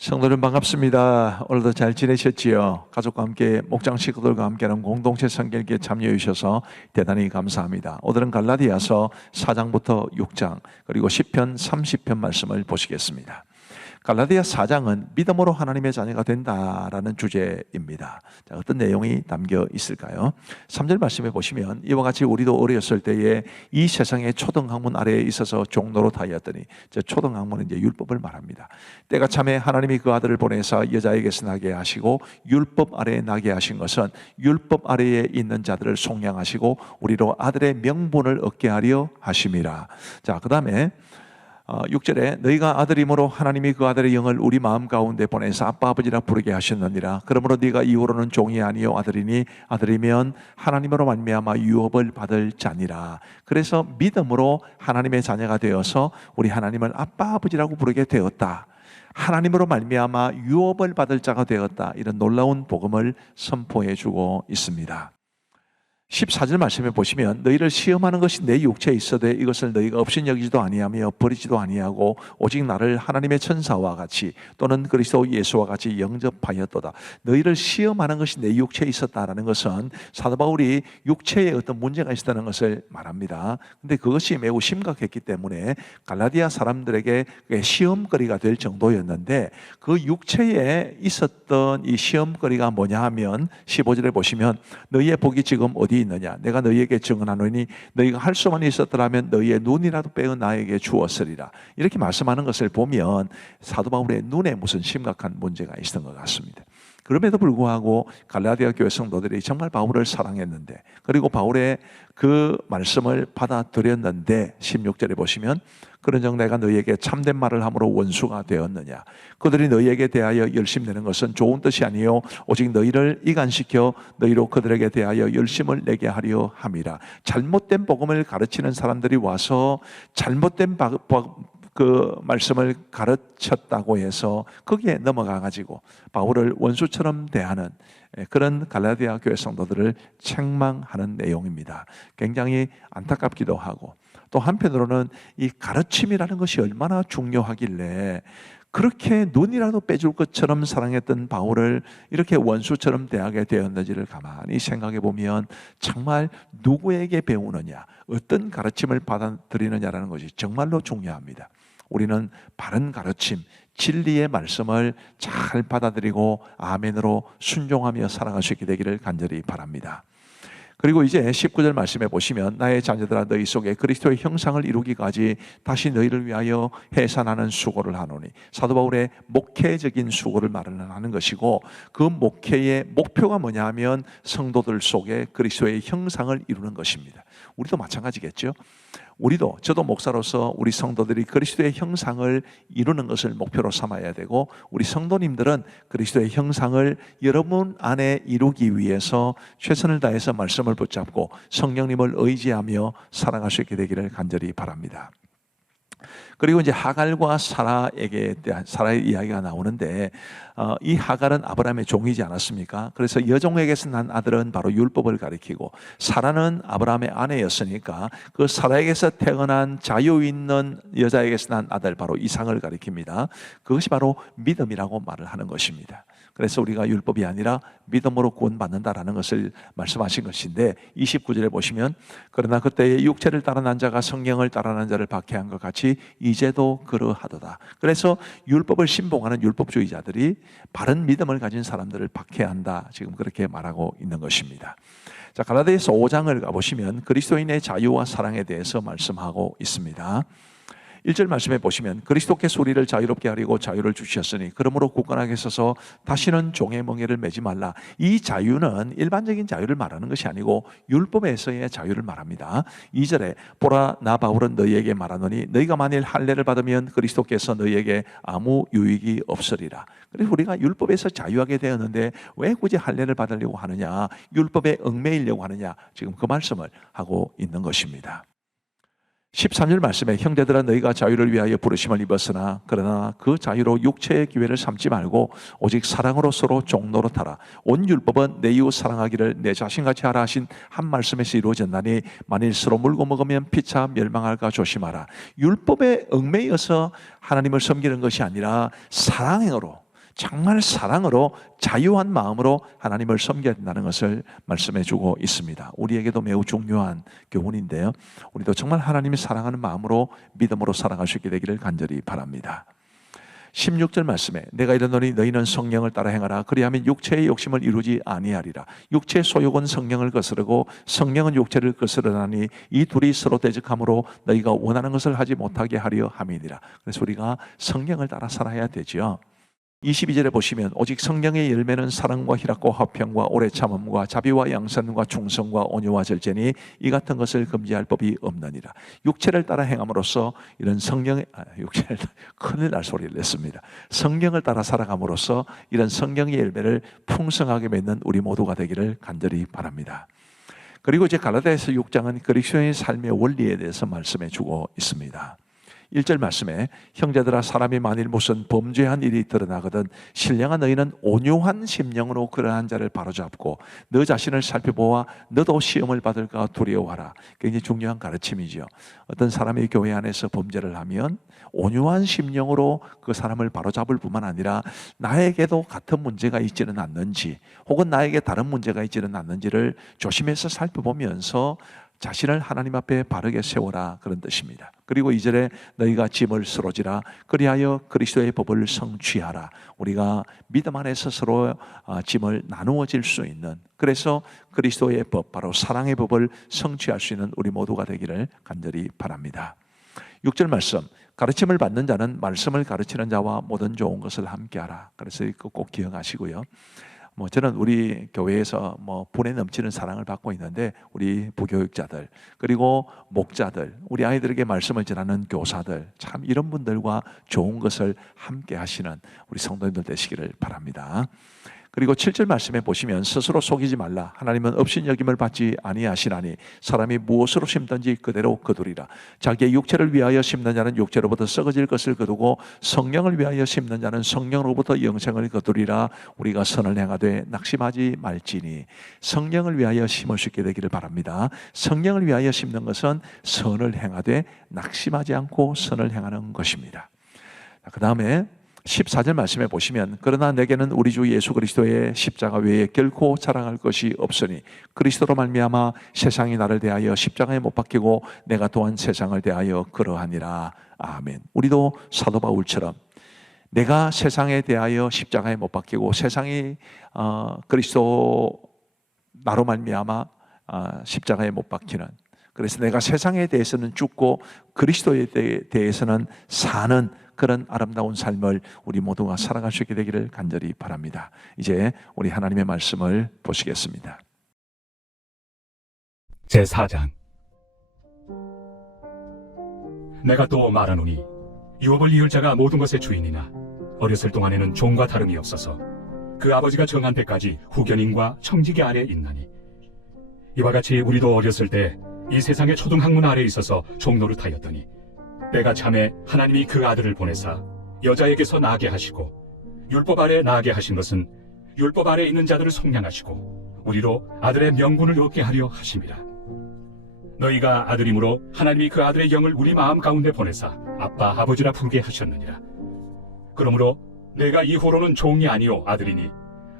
성도님 반갑습니다. 오늘도 잘 지내셨지요? 가족과 함께 목장 식구들과 함께하는 공동체 성결기에 참여해 주셔서 대단히 감사합니다. 오늘은 갈라디아서 4장부터 6장 그리고 시편 30편 말씀을 보시겠습니다. 갈라디아 4장은 믿음으로 하나님의 자녀가 된다라는 주제입니다. 자, 어떤 내용이 담겨 있을까요? 3절 말씀해 보시면 이와 같이 우리도 어렸을 때에 이 세상의 초등학문 아래에 있어서 종로로 다녔더니, 저 초등학문은 이제 율법을 말합니다. 때가 참에 하나님이 그 아들을 보내사 여자에게서 나게 하시고 율법 아래에 나게 하신 것은 율법 아래에 있는 자들을 속량하시고 우리로 아들의 명분을 얻게 하려 하심이라. 자, 그 다음에 6절에 너희가 아들이므로 하나님이 그 아들의 영을 우리 마음 가운데 보내서 아빠 아버지라 부르게 하셨느니라. 그러므로 네가 이후로는 종이 아니요 아들이니 아들이면 하나님으로 말미암아 유업을 받을 자니라. 그래서 믿음으로 하나님의 자녀가 되어서 우리 하나님을 아빠 아버지라고 부르게 되었다. 하나님으로 말미암아 유업을 받을 자가 되었다. 이런 놀라운 복음을 선포해 주고 있습니다. 14절 말씀에 보시면 너희를 시험하는 것이 내 육체에 있어되 이것을 너희가 업신여기지도 아니하며 버리지도 아니하고 오직 나를 하나님의 천사와 같이 또는 그리스도 예수와 같이 영접하였도다. 너희를 시험하는 것이 내 육체에 있었다라는 것은 사도 바울이 육체에 어떤 문제가 있었다는 것을 말합니다. 근데 그것이 매우 심각했기 때문에 갈라디아 사람들에게 시험거리가 될 정도였는데, 그 육체에 있었던 이 시험거리가 뭐냐 하면 15절에 보시면 너희의 복이 지금 어디 있느냐? 내가 너희에게 증언하노니 너희가 할 수만 있었더라면 너희의 눈이라도 빼어 나에게 주었으리라. 이렇게 말씀하는 것을 보면 사도 바울의 눈에 무슨 심각한 문제가 있었던 것 같습니다. 그럼에도 불구하고 갈라디아 교회 성도들이 정말 바울을 사랑했는데, 그리고 바울의 그 말씀을 받아들였는데 16절에 보시면 그런즉 내가 너희에게 참된 말을 함으로 원수가 되었느냐? 그들이 너희에게 대하여 열심내는 것은 좋은 뜻이 아니요 오직 너희를 이간시켜 너희로 그들에게 대하여 열심을 내게 하려 함이라. 잘못된 복음을 가르치는 사람들이 와서 잘못된 그 말씀을 가르쳤다고 해서 거기에 넘어가 가지고 바울을 원수처럼 대하는 그런 갈라디아 교회 성도들을 책망하는 내용입니다. 굉장히 안타깝기도 하고, 또 한편으로는 이 가르침이라는 것이 얼마나 중요하길래 그렇게 눈이라도 빼줄 것처럼 사랑했던 바울을 이렇게 원수처럼 대하게 되었는지를 가만히 생각해 보면 정말 누구에게 배우느냐, 어떤 가르침을 받아들이느냐라는 것이 정말로 중요합니다. 우리는 바른 가르침, 진리의 말씀을 잘 받아들이고 아멘으로 순종하며 살아갈 수 있게 되기를 간절히 바랍니다. 그리고 이제 19절 말씀에 보시면 나의 자녀들아 너희 속에 그리스도의 형상을 이루기까지 다시 너희를 위하여 해산하는 수고를 하노니, 사도 바울의 목회적인 수고를 말하는 것이고, 그 목회의 목표가 뭐냐 하면 성도들 속에 그리스도의 형상을 이루는 것입니다. 우리도 마찬가지겠죠. 저도 목사로서 우리 성도들이 그리스도의 형상을 이루는 것을 목표로 삼아야 되고, 우리 성도님들은 그리스도의 형상을 여러분 안에 이루기 위해서 최선을 다해서 말씀을 붙잡고 성령님을 의지하며 살아갈 수 있게 되기를 간절히 바랍니다. 그리고 이제 하갈과 사라의 이야기가 나오는데, 이 하갈은 아브라함의 종이지 않았습니까? 그래서 여종에게서 난 아들은 바로 율법을 가리키고, 사라는 아브라함의 아내였으니까 그 사라에게서 태어난 자유 있는 여자에게서 난 아들, 바로 이상을 가리킵니다. 그것이 바로 믿음이라고 말을 하는 것입니다. 그래서 우리가 율법이 아니라 믿음으로 구원받는다라는 것을 말씀하신 것인데, 29절에 보시면 그러나 그때의 육체를 따라 난 자가 성령을 따라 난 자를 박해한 것 같이 이제도 그러하도다. 그래서 율법을 신봉하는 율법주의자들이 바른 믿음을 가진 사람들을 박해한다, 지금 그렇게 말하고 있는 것입니다. 자, 갈라디아서 5장을 가보시면 그리스도인의 자유와 사랑에 대해서 말씀하고 있습니다. 1절 말씀에 보시면 그리스도께서 우리를 자유롭게 하려고 자유를 주셨으니 그러므로 굳건하게 서서 다시는 종의 멍에를 매지 말라. 이 자유는 일반적인 자유를 말하는 것이 아니고 율법에서의 자유를 말합니다. 2절에 보라 나 바울은 너희에게 말하노니 너희가 만일 할례를 받으면 그리스도께서 너희에게 아무 유익이 없으리라. 그래서 우리가 율법에서 자유하게 되었는데 왜 굳이 할례를 받으려고 하느냐, 율법에 얽매이려고 하느냐, 지금 그 말씀을 하고 있는 것입니다. 13절 말씀에 형제들아 너희가 자유를 위하여 부르심을 입었으나 그러나 그 자유로 육체의 기회를 삼지 말고 오직 사랑으로 서로 종노릇하라. 온 율법은 내 이웃 사랑하기를 내 자신같이 하라 하신 한 말씀에서 이루어졌나니 만일 서로 물고 먹으면 피차 멸망할까 조심하라. 율법에 얽매여서 하나님을 섬기는 것이 아니라 사랑으로, 정말 사랑으로 자유한 마음으로 하나님을 섬겨야 된다는 것을 말씀해 주고 있습니다. 우리에게도 매우 중요한 교훈인데요. 우리도 정말 하나님이 사랑하는 마음으로 믿음으로 살아갈 수 있게 되기를 간절히 바랍니다. 16절 말씀에 내가 이르노니 너희는 성령을 따라 행하라. 그리하면 육체의 욕심을 이루지 아니하리라. 육체의 소욕은 성령을 거스르고 성령은 육체를 거스르나니 이 둘이 서로 대적함으로 너희가 원하는 것을 하지 못하게 하려 함이니라. 그래서 우리가 성령을 따라 살아야 되죠. 22절에 보시면 오직 성령의 열매는 사랑과 희락과 화평과 오래 참음과 자비와 양선과 충성과 온유와 절제니 이 같은 것을 금지할 법이 없느니라. 육체를 따라 행함으로써 이런 육체를 큰일 날 소리를 냈습니다. 성령을 따라 살아감으로써 이런 성령의 열매를 풍성하게 맺는 우리 모두가 되기를 간절히 바랍니다. 그리고 이제 갈라디아서 6장은 그리스도인의 삶의 원리에 대해서 말씀해 주고 있습니다. 1절 말씀에 형제들아 사람이 만일 무슨 범죄한 일이 드러나거든 신령한 너희는 온유한 심령으로 그러한 자를 바로잡고 너 자신을 살펴보아 너도 시험을 받을까 두려워하라. 굉장히 중요한 가르침이죠. 어떤 사람이 교회 안에서 범죄를 하면 온유한 심령으로 그 사람을 바로잡을 뿐만 아니라 나에게도 같은 문제가 있지는 않는지 혹은 나에게 다른 문제가 있지는 않는지를 조심해서 살펴보면서 자신을 하나님 앞에 바르게 세워라, 그런 뜻입니다. 그리고 2절에 너희가 짐을 쓰러지라 그리하여 그리스도의 법을 성취하라. 우리가 믿음 안에서 서로 짐을 나누어질 수 있는, 그래서 그리스도의 법, 바로 사랑의 법을 성취할 수 있는 우리 모두가 되기를 간절히 바랍니다. 6절 말씀, 가르침을 받는 자는 말씀을 가르치는 자와 모든 좋은 것을 함께하라. 그래서 이거 꼭 기억하시고요. 저는 우리 교회에서 분에 넘치는 사랑을 받고 있는데 우리 부교육자들 그리고 목자들, 우리 아이들에게 말씀을 전하는 교사들, 참 이런 분들과 좋은 것을 함께 하시는 우리 성도님들 되시기를 바랍니다. 그리고 7절 말씀에 보시면 스스로 속이지 말라. 하나님은 업신여김을 받지 아니하시나니 사람이 무엇으로 심든지 그대로 거두리라. 자기의 육체를 위하여 심는 자는 육체로부터 썩어질 것을 거두고 성령을 위하여 심는 자는 성령으로부터 영생을 거두리라. 우리가 선을 행하되 낙심하지 말지니. 성령을 위하여 심을 수 있게 되기를 바랍니다. 성령을 위하여 심는 것은 선을 행하되 낙심하지 않고 선을 행하는 것입니다. 그 다음에 14절 말씀에 보시면 그러나 내게는 우리 주 예수 그리스도의 십자가 외에 결코 자랑할 것이 없으니 그리스도로 말미암아 세상이 나를 대하여 십자가에 못 박히고 내가 또한 세상을 대하여 그러하니라. 아멘. 우리도 사도 바울처럼 내가 세상에 대하여 십자가에 못 박히고 세상이 그리스도 나로 말미암아 십자가에 못 박히는, 그래서 내가 세상에 대해서는 죽고 그리스도에 대해서는 사는 그런 아름다운 삶을 우리 모두가 살아갈 수 있게 되기를 간절히 바랍니다. 이제 우리 하나님의 말씀을 보시겠습니다. 제4장. 내가 또 말하노니 유업을 이을 자가 모든 것의 주인이나 어렸을 동안에는 종과 다름이 없어서 그 아버지가 정한 때까지 후견인과 청지기 아래 있나니 이와 같이 우리도 어렸을 때 이 세상의 초등학문 아래 있어서 종노릇하였더니 때가 참에 하나님이 그 아들을 보내사 여자에게서 나게 하시고 율법 아래 나게 하신 것은 율법 아래 있는 자들을 속량하시고 우리로 아들의 명분을 얻게 하려 하심이라. 너희가 아들이므로 하나님이 그 아들의 영을 우리 마음 가운데 보내사 아빠 아버지라 부르게 하셨느니라. 그러므로 내가 이후로는 종이 아니요 아들이니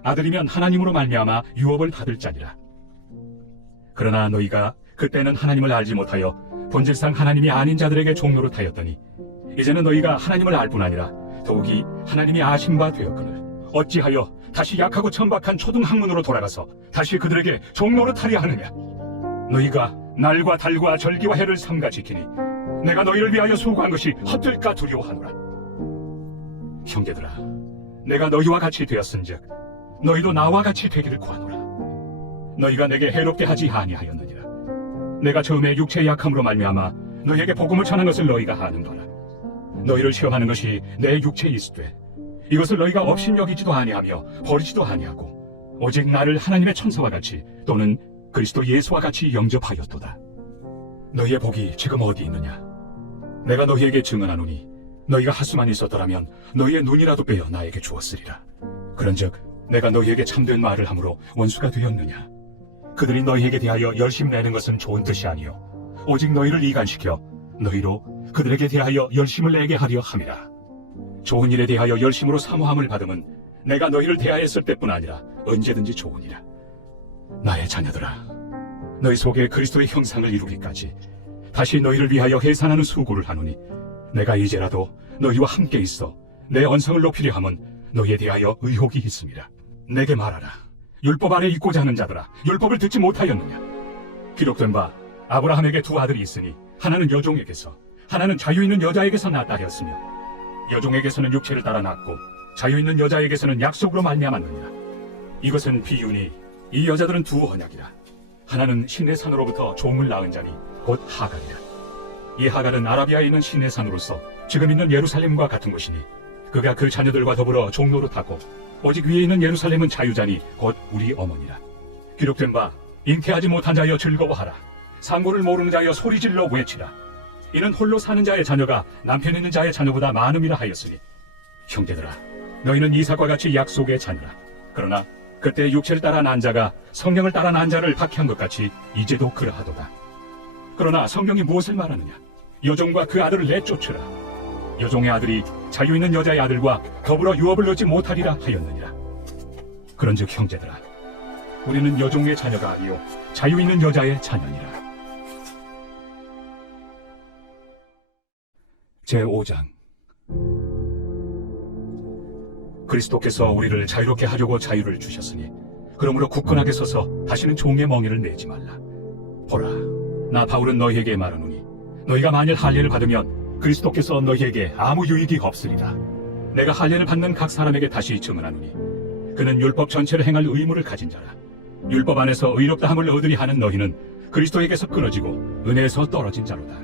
아들이면 하나님으로 말미암아 유업을 받을 자니라. 그러나 너희가 그때는 하나님을 알지 못하여 본질상 하나님이 아닌 자들에게 종노릇하였더니 이제는 너희가 하나님을 알 뿐 아니라 더욱이 하나님이 아신 바 되었거늘 어찌하여 다시 약하고 천박한 초등학문으로 돌아가서 다시 그들에게 종노릇하려 하느냐. 너희가 날과 달과 절기와 해를 삼가 지키니 내가 너희를 위하여 수고한 것이 헛될까 두려워하노라. 형제들아, 내가 너희와 같이 되었은즉 너희도 나와 같이 되기를 구하노라. 너희가 내게 해롭게 하지 아니하였느니라. 내가 처음에 육체의 약함으로 말미암아 너희에게 복음을 전한 것을 너희가 아는 바라. 너희를 시험하는 것이 내 육체에 있으되 이것을 너희가 업신여기지도 아니하며 버리지도 아니하고 오직 나를 하나님의 천사와 같이 또는 그리스도 예수와 같이 영접하였도다. 너희의 복이 지금 어디 있느냐? 내가 너희에게 증언하노니 너희가 하수만 있었더라면 너희의 눈이라도 빼어 나에게 주었으리라. 그런즉 내가 너희에게 참된 말을 함으로 원수가 되었느냐? 그들이 너희에게 대하여 열심 내는 것은 좋은 뜻이 아니요 오직 너희를 이간시켜 너희로 그들에게 대하여 열심을 내게 하려 함이라. 좋은 일에 대하여 열심으로 사모함을 받음은 내가 너희를 대하였을 때뿐 아니라 언제든지 좋으니라. 나의 자녀들아, 너희 속에 그리스도의 형상을 이루기까지 다시 너희를 위하여 해산하는 수고를 하노니 내가 이제라도 너희와 함께 있어 내 언성을 높이려 함은 너희에 대하여 의혹이 있음이라. 내게 말하라. 율법 아래 있고자 하는 자들아, 율법을 듣지 못하였느냐? 기록된 바 아브라함에게 두 아들이 있으니 하나는 여종에게서 하나는 자유 있는 여자에게서 낳았다 하였으며 여종에게서는 육체를 따라 낳고 자유 있는 여자에게서는 약속으로 말미암았느니라. 이것은 비유니 이 여자들은 두 언약이라. 하나는 신의 산으로부터 종을 낳은 자니 곧 하갈이라. 이 하갈은 아라비아에 있는 신의 산으로서 지금 있는 예루살렘과 같은 곳이니 그가 그 자녀들과 더불어 종로로 타고 오직 위에 있는 예루살렘은 자유자니 곧 우리 어머니라. 기록된 바 잉태하지 못한 자여 즐거워하라. 상고를 모르는 자여 소리질러 외치라. 이는 홀로 사는 자의 자녀가 남편 있는 자의 자녀보다 많음이라 하였으니 형제들아, 너희는 이삭과 같이 약속의 자녀라. 그러나 그때 육체를 따라 난 자가 성령을 따라 난 자를 박해한 것 같이 이제도 그러하도다. 그러나 성령이 무엇을 말하느냐? 여종과 그 아들을 내쫓으라. 여종의 아들이 자유 있는 여자의 아들과 더불어 유업을 얻지 못하리라 하였느니라. 그런즉 형제들아, 우리는 여종의 자녀가 아니요 자유 있는 여자의 자녀니라. 제5장. 그리스도께서 우리를 자유롭게 하려고 자유를 주셨으니 그러므로 굳건하게 서서 다시는 종의 멍에를 내지 말라. 보라, 나 바울은 너희에게 말하노니 너희가 만일 할례를 받으면 그리스도께서 너희에게 아무 유익이 없으리라. 내가 할례를 받는 각 사람에게 다시 증언하노니 그는 율법 전체를 행할 의무를 가진 자라. 율법 안에서 의롭다함을 얻으리 하는 너희는 그리스도에게서 끊어지고 은혜에서 떨어진 자로다.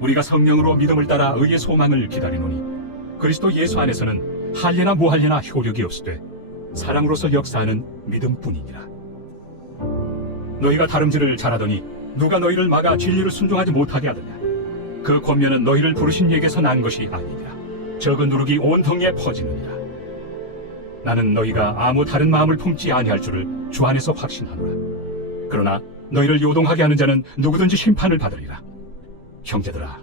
우리가 성령으로 믿음을 따라 의의 소망을 기다리노니 그리스도 예수 안에서는 할례나 무할례나 효력이 없으되 사랑으로서 역사하는 믿음뿐이니라. 너희가 다름질을 잘하더니 누가 너희를 막아 진리를 순종하지 못하게 하더냐? 그 권면은 너희를 부르신 이에게서 난 것이 아니니라. 적은 누룩이 온 덩이에 퍼지느니라. 나는 너희가 아무 다른 마음을 품지 아니할 줄을 주 안에서 확신하노라. 그러나 너희를 요동하게 하는 자는 누구든지 심판을 받으리라. 형제들아,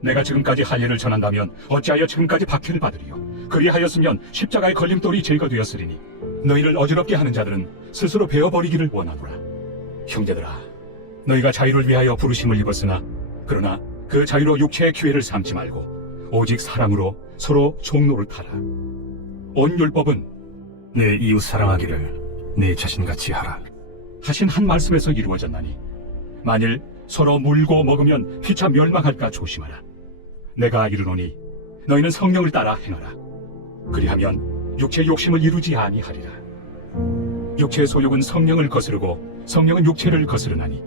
내가 지금까지 할례를 전한다면 어찌하여 지금까지 박해를 받으리요? 그리하였으면 십자가의 걸림돌이 제거되었으리니 너희를 어지럽게 하는 자들은 스스로 베어버리기를 원하노라. 형제들아, 너희가 자유를 위하여 부르심을 입었으나 그러나 그 자유로 육체의 기회를 삼지 말고 오직 사랑으로 서로 종로를 타라. 온 율법은 내 이웃 사랑하기를 내 자신같이 하라 하신 한 말씀에서 이루어졌나니 만일 서로 물고 먹으면 피차 멸망할까 조심하라. 내가 이르노니 너희는 성령을 따라 행하라. 그리하면 육체의 욕심을 이루지 아니하리라. 육체의 소욕은 성령을 거스르고 성령은 육체를 거스르나니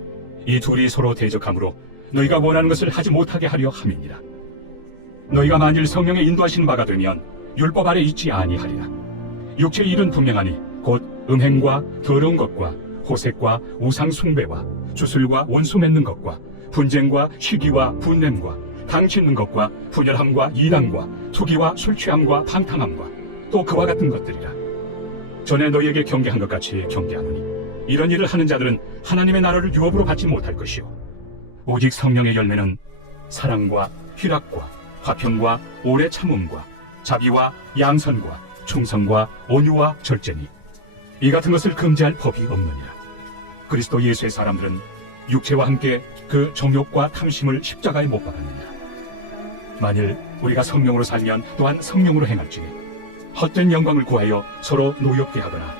이 둘이 서로 대적하므로 너희가 원하는 것을 하지 못하게 하려 함이니라. 너희가 만일 성령의 인도하신 바가 되면 율법 아래 있지 아니하리라. 육체의 일은 분명하니 곧 음행과 더러운 것과 호색과 우상 숭배와 주술과 원수 맺는 것과 분쟁과 시기와 분냄과 당 짓는 것과 분열함과 이단과 투기와 술 취함과 방탕함과 또 그와 같은 것들이라. 전에 너희에게 경계한 것 같이 경계하노니 이런 일을 하는 자들은 하나님의 나라를 유업으로 받지 못할 것이요 오직 성령의 열매는 사랑과 희락과 화평과 오래 참음과 자비와 양선과 충성과 온유와 절제니 이 같은 것을 금지할 법이 없느니라. 그리스도 예수의 사람들은 육체와 함께 그 정욕과 탐심을 십자가에 못 박았느냐. 만일 우리가 성령으로 살면 또한 성령으로 행할지니 헛된 영광을 구하여 서로 노엽게 하거나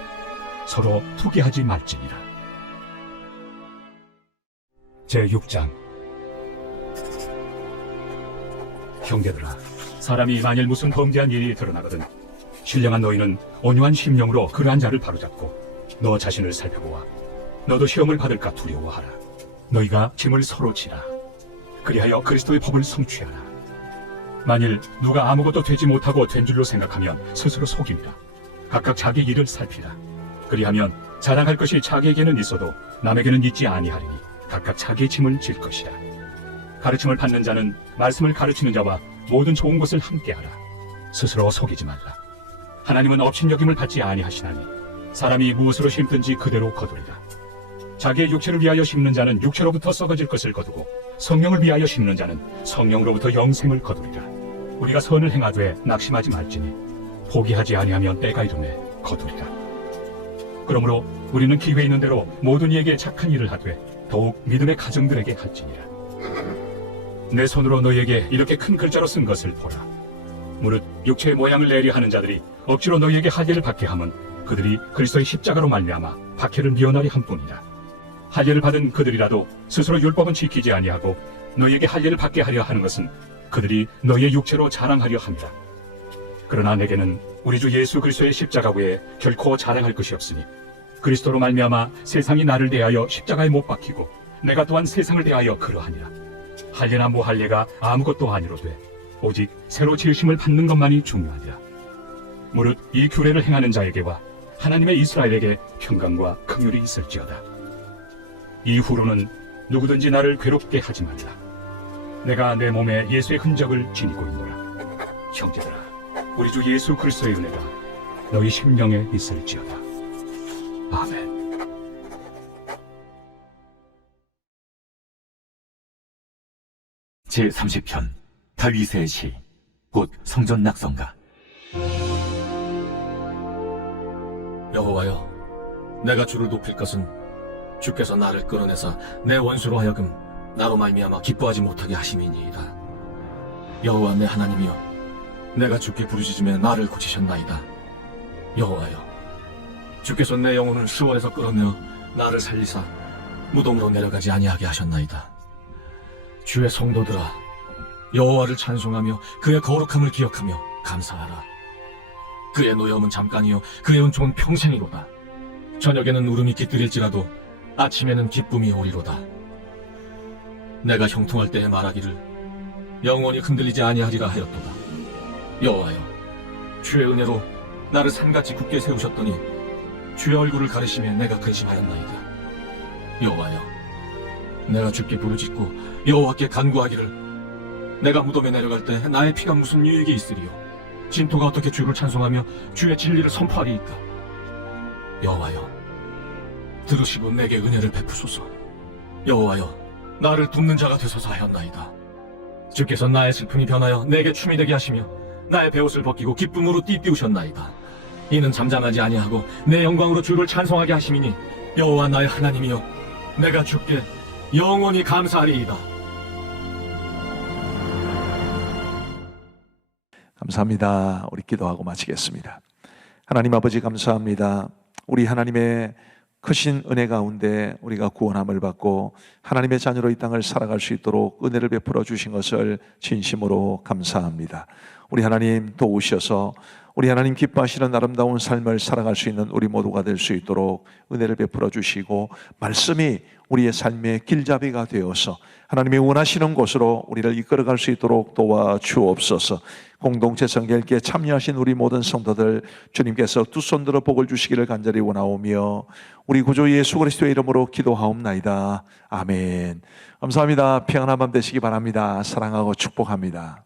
서로 투기하지 말지니라. 제6장. 형제들아, 사람이 만일 무슨 범죄한 일이 드러나거든 신령한 너희는 온유한 심령으로 그러한 자를 바로잡고 너 자신을 살펴보아 너도 시험을 받을까 두려워하라. 너희가 짐을 서로 지라. 그리하여 그리스도의 법을 성취하라. 만일 누가 아무것도 되지 못하고 된 줄로 생각하면 스스로 속임이라. 각각 자기 일을 살피라. 그리하면 자랑할 것이 자기에게는 있어도 남에게는 있지 아니하리니 각각 자기의 짐을 질 것이라. 가르침을 받는 자는 말씀을 가르치는 자와 모든 좋은 것을 함께하라. 스스로 속이지 말라. 하나님은 업신여김을 받지 아니하시나니 사람이 무엇으로 심든지 그대로 거두리라. 자기의 육체를 위하여 심는 자는 육체로부터 썩어질 것을 거두고 성령을 위하여 심는 자는 성령으로부터 영생을 거두리라. 우리가 선을 행하되 낙심하지 말지니 포기하지 아니하면 때가 이르매 거두리라. 그러므로 우리는 기회 있는 대로 모든 이에게 착한 일을 하되 더욱 믿음의 가정들에게 할지니라. 내 손으로 너희에게 이렇게 큰 글자로 쓴 것을 보라. 무릇 육체의 모양을 내려 하는 자들이 억지로 너희에게 할례를 받게 하면 그들이 그리스도의 십자가로 말미암아 박해를 미워하리 함뿐이라. 할례를 받은 그들이라도 스스로 율법은 지키지 아니하고 너희에게 할례를 받게 하려 하는 것은 그들이 너희의 육체로 자랑하려 함이라. 그러나 내게는 우리 주 예수 그리스도의 십자가 외에 결코 자랑할 것이 없으니 그리스도로 말미암아 세상이 나를 대하여 십자가에 못 박히고 내가 또한 세상을 대하여 그러하니라. 할례나 무할례가 아무것도 아니로되 오직 새로 지으심을 받는 것만이 중요하니라. 무릇 이 규례를 행하는 자에게와 하나님의 이스라엘에게 평강과 긍휼이 있을지어다. 이후로는 누구든지 나를 괴롭게 하지 말라. 내가 내 몸에 예수의 흔적을 지니고 있노라. 형제들아, 우리 주 예수 그리스도의 은혜가 너희 심령에 있을지어다. 아멘. 제30편 다윗의 시, 곧 성전 낙성가. 여호와여, 내가 주를 높일 것은 주께서 나를 끌어내사 내 원수로 하여금 나로 말미암아 기뻐하지 못하게 하심이니이다. 여호와 내 하나님이여, 내가 주께 부르짖음에 나를 고치셨나이다. 여호와여, 주께서 내 영혼을 수월에서 끌어내어 나를 살리사 무덤으로 내려가지 아니하게 하셨나이다. 주의 성도들아, 여호와를 찬송하며 그의 거룩함을 기억하며 감사하라. 그의 노여움은 잠깐이요 그의 은총은 평생이로다. 저녁에는 울음이 깃들일지라도 아침에는 기쁨이 오리로다. 내가 형통할 때에 말하기를 영원히 흔들리지 아니하리라 하였도다. 여호와여, 주의 은혜로 나를 산같이 굳게 세우셨더니 주의 얼굴을 가리심에 내가 근심하였나이다. 여호와여, 내가 주께 부르짖고 여호와께 간구하기를 내가 무덤에 내려갈 때 나의 피가 무슨 유익이 있으리요? 진토가 어떻게 주를 찬송하며 주의 진리를 선포하리이까? 여호와여, 들으시고 내게 은혜를 베푸소서. 여호와여, 나를 돕는 자가 되소서 하였나이다. 주께서 나의 슬픔이 변하여 내게 춤이 되게 하시며 나의 베옷을 벗기고 기쁨으로 띠띠우셨나이다. 이는 잠잠하지 아니하고 내 영광으로 주를 찬송하게 하심이니 여호와 나의 하나님이여, 내가 주께 영원히 감사하리이다. 감사합니다. 우리 기도하고 마치겠습니다. 하나님 아버지 감사합니다. 우리 하나님의 크신 은혜 가운데 우리가 구원함을 받고 하나님의 자녀로 이 땅을 살아갈 수 있도록 은혜를 베풀어 주신 것을 진심으로 감사합니다. 우리 하나님 도우셔서 우리 하나님 기뻐하시는 아름다운 삶을 살아갈 수 있는 우리 모두가 될 수 있도록 은혜를 베풀어 주시고 말씀이 우리의 삶의 길잡이가 되어서 하나님이 원하시는 곳으로 우리를 이끌어갈 수 있도록 도와주옵소서. 공동체 성결기에 참여하신 우리 모든 성도들 주님께서 두 손 들어 복을 주시기를 간절히 원하오며 우리 구주 예수 그리스도의 이름으로 기도하옵나이다. 아멘. 감사합니다. 평안한 밤 되시기 바랍니다. 사랑하고 축복합니다.